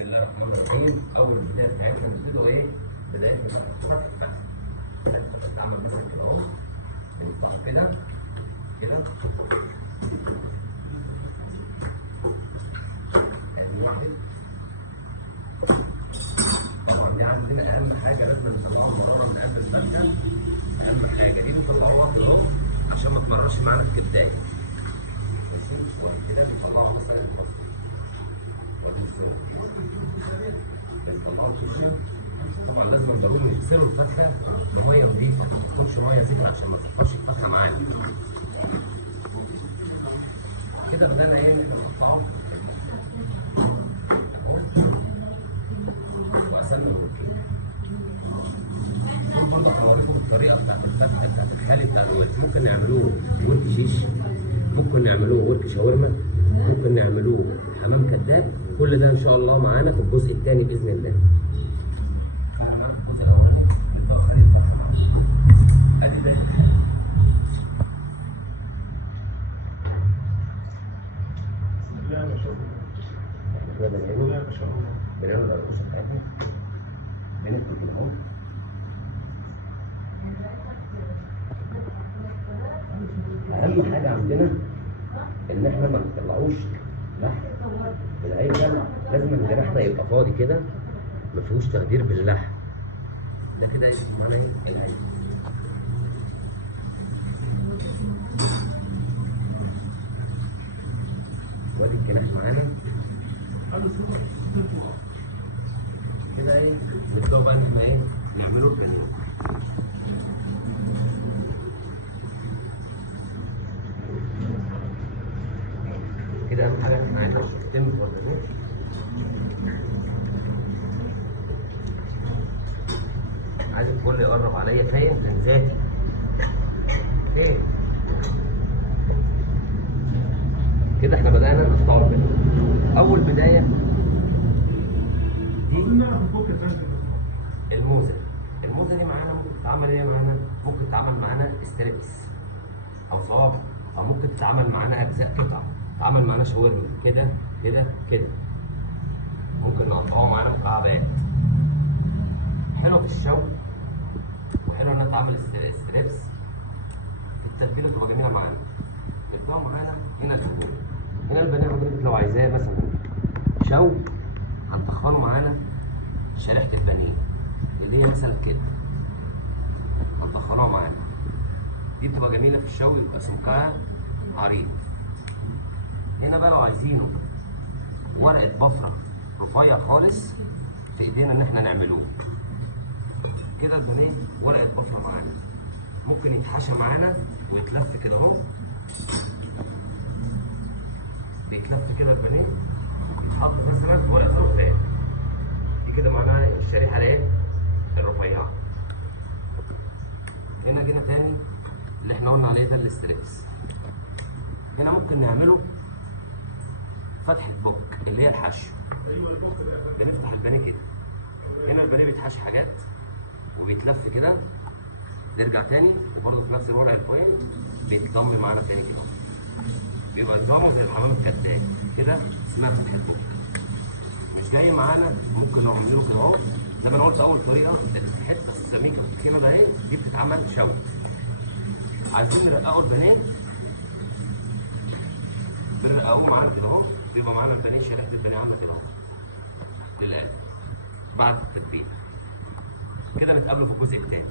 بسم الله الرحمن الرحيم. اول البدايه بتاعتنا بنبتدوا ايه؟ بدايه فتح. تعمل مثلا كده اهو، بنفتح كده كده ادي واحد. طبعا دي عندنا اهم حاجه لازم نطلعها بره من قبل الفتحه. اهم حاجه دي بنطلعها وقت اهو عشان ما تمررش معانا في الكبدايه. ماشي؟ وبعد كده بنطلعها مثلا الفصل. وادي الزر. بنطلعه كده. طبعا لازم ضروري نغسله الفتحه بميه نظيفه، ما تكونش ميه زفره عشان ما تصفرش الفتحه معانا. كده بدأنا ايه نقطعه وقسمنا وركين. برضه هوريكم الطريقه بتاعت الفتح بتاعت الحالي بتاع الورك. ممكن نعملوه ورك شيش، ممكن نعملوه ورك شاورما، ممكن نعملوه حمام كذاب. كل ده ان شاء الله معانا في الجزء الثاني باذن الله. خلينا في الجزء الاولاني نبدا خلي الفتح معانا. ادي ده بنعمل الرقصه بتاعتنا، بندخل من اهو. اهم حاجه عندنا ان احنا ما نطلعوش لحم بالهيكل. لازم جناحنا يبقى فاضي كده ما فيهوش تخدير باللحم. ده كده يبقى معانا ايه؟ الهيكل. وادي الجناح معانا كده ايه. نبدأ بقى ان احنا ايه نعمله تاني. كده اهم حاجه احنا عايزين شوطين مفضلين. عايز الكل يقرب عليا. فاهم؟ كان ذاتي فين كده. احنا بدأنا نقطع البداية. أول بداية دي الموزة. الموزة دي معانا ممكن تتعمل ايه معانا؟ ممكن تتعمل معانا ستريبس أو صوابع، أو ممكن تتعمل معانا أجزاء قطع، تتعمل معانا شاورما كده كده كده. ممكن نقطعوها معانا مكعبات. حلوة في الشوي وحلوة إنها تتعمل ستريبس. في التتبيلة تبقى جميلة معانا. نطلع معانا هنا الفول. هنا البانيه حضرتك لو عايزاه مثلا شوي هنطخنه معانا شريحة البانيه اللي هي مثلا كده، هنطخنوها معانا. دي بتبقى جميلة في الشوي، يبقى سمكها عريض. هنا بقى لو عايزينه ورقة بفرة رفيع خالص في ايدينا ان احنا نعملوه كده. البانيه ورقة بفرة معانا ممكن يتحشى معانا ويتلف كده اهو. بيتلف كده البانيه، يتحط مثلا في ورقة سلوفان. دي كده معناها الشريحة ايه؟ الرفيعة. هنا جينا تاني اللي احنا قلنا عليه ده الاستريبس. هنا ممكن نعمله فتحة بوك اللي هي الحشو. بنفتح البانيه كده. هنا البانيه بيتحشى حاجات وبيتلف كده. نرجع تاني وبرضه في نفس الورق الفويل بيتضم معانا تاني كده. بيبقى نظامه زي الحمام الكذاب كده. اسمها فتحة بوك. مش جاي معانا ممكن لو عاملينه كده اهو زي ما انا قلت. اول طريقه الحته السميكه التخينه ده اهي دي بتتعمل شوي. عايزين نرققوا البانيه، بنرققوه معانا كده اهو. بيبقى معانا البانيه شريحه البانيه عامله كده اهو للاخر بعد التتبيله. كده نتقابلوا في الجزء الثاني.